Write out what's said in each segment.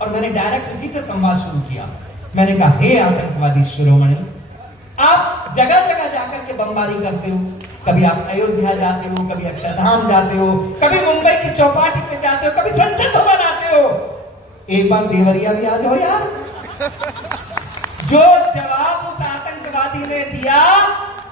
और मैंने डायरेक्ट उसी से संवाद शुरू किया। मैंने कहा, हे आतंकवादी शिरोमणि, आप जगह जगह जाकर के बमबारी करते हो। कभी आप अयोध्या जाते हो, कभी अक्षरधाम जाते हो, कभी मुंबई की चौपाटी पे जाते हो, कभी संसद भवन आते हो। एक बार देवरिया भी आ जाओ यार। जो जवाब उस आतंकवादी ने दिया,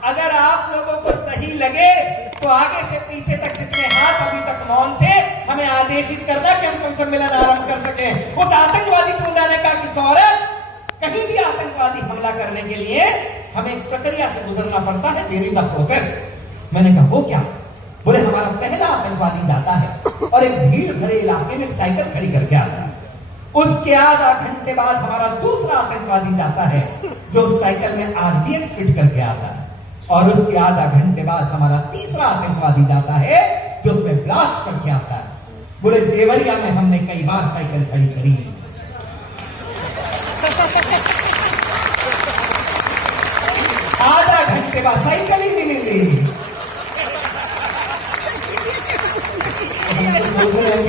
अगर आप लोगों को सही लगे तो आगे से पीछे तक जितने हाथ अभी तक मौन थे, हमें आदेशित करना कि हम कोई सम्मेलन आरंभ कर सके। उस आतंकवादी टूंडा ने कहा कि सौरभ, कहीं भी आतंकवादी हमला करने के लिए हमें एक प्रक्रिया से गुजरना पड़ता है, देयर इज अ प्रोसेस। मैंने कहा, वो क्या? बोले, हमारा पहला आतंकवादी जाता है और एक भीड़ भरे इलाके में एक साइकिल खड़ी करके आता है। उसके आधा घंटे बाद हमारा दूसरा आतंकवादी जाता है, जो साइकिल में आरडीएक्स फिट करके आता है। और उसके आधा घंटे बाद हमारा तीसरा आतंकवादी जाता है, जो उसमें ब्लास्ट करके आता है। बोले, देवरिया में हमने कई बार साइकिल खड़ी करी। आधा घंटे बाद साइकिल ही नहीं मिली।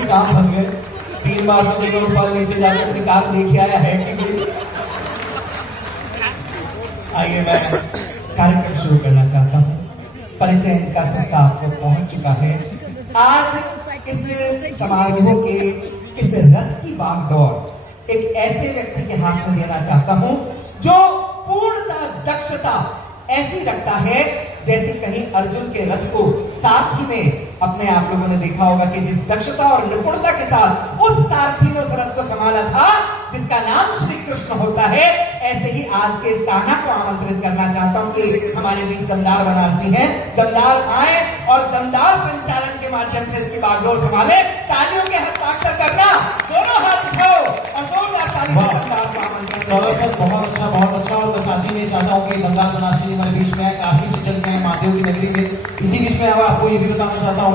काम फंस गए। 3 बार तो देखो ऊपर नीचे जाकर निकाल लेके आया है कि आइए, मैं कार्यक्रम शुरू करना चाहता हूँ। परिचय इनका सबका आपको पहुंच चुका है। आज इस समारोह के इस रथ की बागडोर एक ऐसे व्यक्ति के हाथ में देना चाहता हूं जो पूर्णतः दक्षता ऐसी रखता है जैसे कहीं अर्जुन के रथ को सारथी में अपने आप लोगों ने देखा होगा कि जिस दक्षता और निपुणता के साथ उस सारथी ने उस रथ को संभाला था, जिसका नाम श्री कृष्ण होता है। ऐसे ही आज के इस कान्हा को आमंत्रित करना चाहता हूं कि हमारे बीच दमदार बनारसी हैं। दमदार आए और दमदार संचालन के माध्यम से इसकी बागडोर संभाले। तालियों के हस्ताक्षर करना, दोनों हाथ उठाओ और जोरदार ताली से दमदार को आमंत्रित करो। बहुत अच्छा, बहुत अच्छा। और मैं साथ ही में चाहता हूँ कि दमदार बनारसी हमारे बीच में काशी से चल गए महादेव की नगरी में। इसी बीच में आपको ये भी बताना चाहता हूँ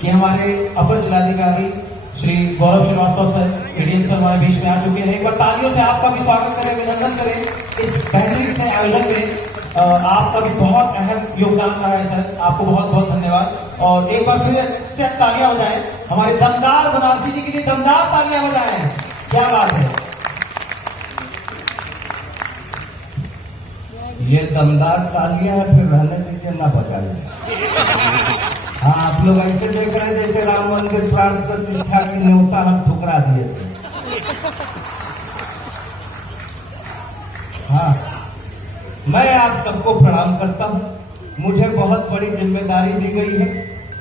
कि हमारे अपर जिलाधिकारी श्री गौरव श्रीवास्तव सर, एडीएम सर हमारे बीच में आ चुके हैं। एक बार तालियों से आपका भी स्वागत करें, अभिनंदन करें इस बेहतरीन से आयोजन में। आपका भी बहुत अहम योगदान रहा है सर, आपको बहुत बहुत धन्यवाद। और एक बार फिर से तालियां बजाएं हमारे दमदार बनारसी जी के लिए, दमदार तालियां बजाएं। क्या बात है, ये दमदार तालियां है, फिर रहने दीजिए, ना बजाइए। हाँ, आप लोग ऐसे देख रहे हैं जैसे राम मंदिर प्राण प्रतिष्ठा की न्योता हम ठुकरा दिए थे। हाँ, मैं आप सबको प्रणाम करता हूँ। मुझे बहुत बड़ी जिम्मेदारी दी गई है,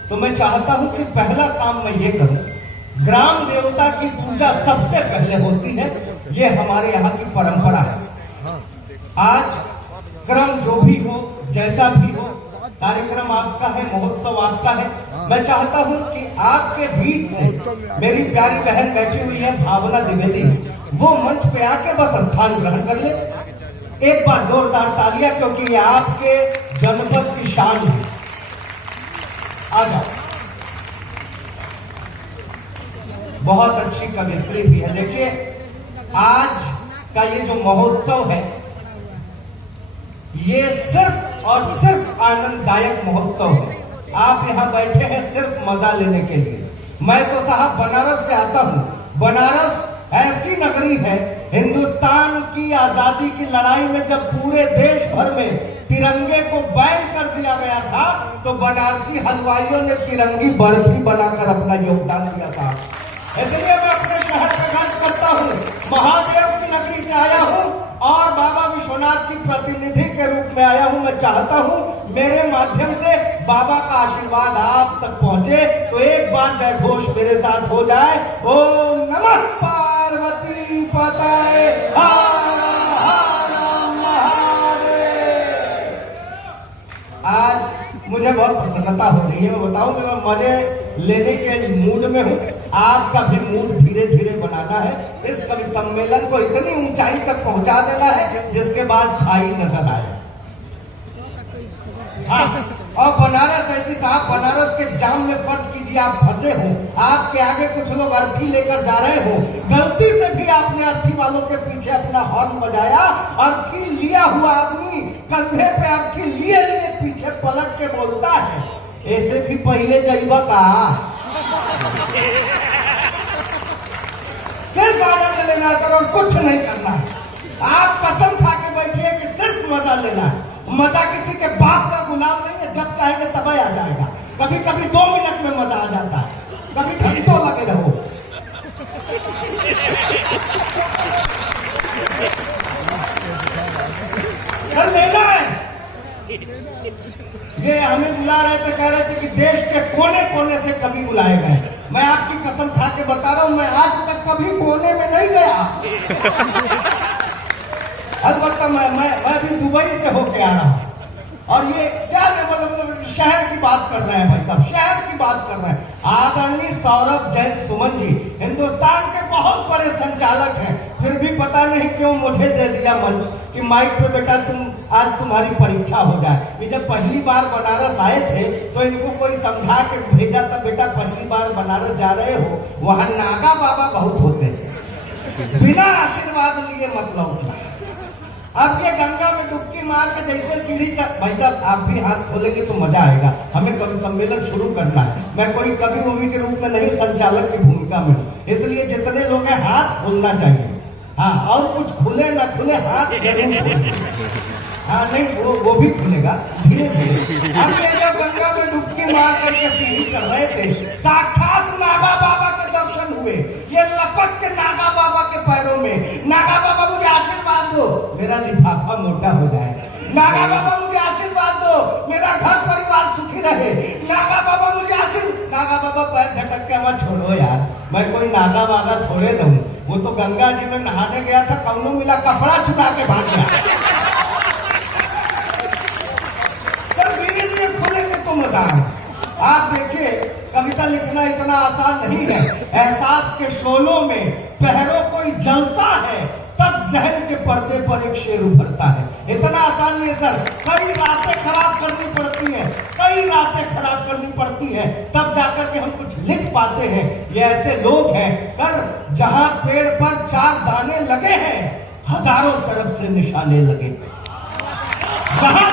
तो मैं चाहता हूँ कि पहला काम मैं ये करूँ। ग्राम देवता की पूजा सबसे पहले होती है, ये हमारे यहाँ की परंपरा है। आज क्रम जो भी हो, जैसा भी हो, कार्यक्रम आपका है, महोत्सव आपका है। मैं चाहता हूं कि आपके बीच से मेरी प्यारी बहन बैठी हुई है भावना द्विवेदी, वो मंच पे आके बस स्थान ग्रहण कर ले। एक बार जोरदार तालियां, क्योंकि ये आपके जनपद की शान है। आ जाओ। बहुत अच्छी कवित्री भी है। देखिए, आज का ये जो महोत्सव है, ये सिर्फ और सिर्फ आनंददायक महोत्सव है। आप यहाँ बैठे हैं सिर्फ मजा लेने के लिए। मैं तो साहब बनारस से आता हूँ। बनारस ऐसी नगरी है, हिंदुस्तान की आजादी की लड़ाई में जब पूरे देश भर में तिरंगे को बैन कर दिया गया था, तो बनारसी हलवाइयों ने तिरंगी बर्फी बनाकर अपना योगदान दिया था। इसलिए मैं अपने शहर में गर्व करता हूँ, महादेव की नगरी से आया हूँ और बाबा विश्वनाथ की प्रतिनिधि के रूप में आया हूँ। मैं चाहता हूँ मेरे माध्यम से बाबा का आशीर्वाद आप तक पहुँचे। तो एक बार जय घोष मेरे साथ हो जाए। ओम नमः पार्वती पतये हर हर महादेव। आज मुझे बहुत प्रसन्नता हो रही है। मैं बताऊं कि मैं मजे लेने के मूड में हूँ। आपका भी मूड धीरे धीरे बनाना है। इस कवि सम्मेलन को इतनी ऊंचाई तक पहुंचा देना है जिसके बाद खाई नजर आए। हाँ, और बनारस ऐसी साहब, बनारस के जाम में फर्ज कीजिए आप फंसे हो, आपके आगे कुछ लोग अर्थी लेकर जा रहे हो, गलती से भी आपने अर्थी वालों के पीछे अपना हॉर्न बजाया। अर्थी लिया हुआ आदमी कंधे पे अर्थी लिए लिए पीछे पलट के बोलता है, ऐसे भी पहले जाइबा का। सिर्फ आनंद लेने लेना है और कुछ नहीं करना है। आप कसम खा के बैठिए कि सिर्फ मजा लेना है। मजा किसी के बाप का गुलाम नहीं है, जब चाहेंगे तब आ जाएगा। कभी कभी 2 मिनट में मजा आ जाता है, कभी घंटों लगे रहो। कर लेना है। ये हमें बुला रहे थे, कह रहे थे कि देश के कोने कोने से कभी बुलाए गए। मैं आपकी कसम खा के बता रहा हूं, मैं आज तक कभी कोने में नहीं गया। अलबत्ता मैं भी दुबई से होके आ रहा हूं। और ये क्या मतलब शहर की बात कर रहे हैं भाई साहब, शहर की बात कर रहे हैं। आदरणीय सौरभ जैन सुमन जी हिंदुस्तान के बहुत बड़े संचालक हैं, फिर भी पता नहीं क्यों मुझे दे दिया मंच कि माइक पे बेटा तुम आज तुम्हारी परीक्षा हो जाए। ये जब पहली बार बनारस आए थे तो इनको कोई समझा के भेजा था, बेटा पहली बार बनारस जा रहे हो, वहां नागा बाबा बहुत होते हैं, बिना आशीर्वाद लिए मत लो। अब ये गंगा में डुबकी मार के जैसे सीढ़ी भाई साहब आप भी हाथ खोलेंगे तो मजा आएगा। हमें कभी सम्मेलन शुरू करना है, मैं कोई कवि मूवी के रूप में नहीं, संचालक की भूमिका में, इसलिए जितने लोग हैं हाथ खोलना चाहिए। हाँ, और कुछ खुले ना खुले हाथ जरूर खोले। हाँ नहीं, वो भी खुलेगा धीरे धीरे। हम ये जब गंगा में डुबकी मार करके सीढ़ी कर रहे थे, साक्षात नागा बाबा के दर्शन हुए। ये लपक के नागा बाबा के पैरों में, नागा बाबा मुझे आशीर्वाद दो मेरा लिफाफा मोटा हो जाए, नागा बाबा मुझे आशीर्वाद दो मेरा घर परिवार सुखी रहे, नागा बाबा मुझे आशीर्वाद। नागा बाबा पैर झटक के हमारा छोड़ो यार, मैं कोई नागा बागा थोड़े न हूं। वो तो गंगा जी में नहाने गया था, कौनो मिला कपड़ा चुरा के भाग गया। धीरे धीरे खुलेंगे तो मजा है। आप देखिए कविता लिखना इतना आसान नहीं है। एहसास के शोलों में पहरों कोई जलता है, तब जहन के पर्दे पर एक शेर उभरता है। इतना आसान नहीं सर, कई रातें खराब करनी पड़ती हैं, कई रातें खराब करनी पड़ती हैं, तब जाकर के हम कुछ लिख पाते हैं। ये ऐसे लोग हैं सर, जहां पेड़ पर 4 दाने लगे हैं, हजारों तरफ से निशाने लगे। जहां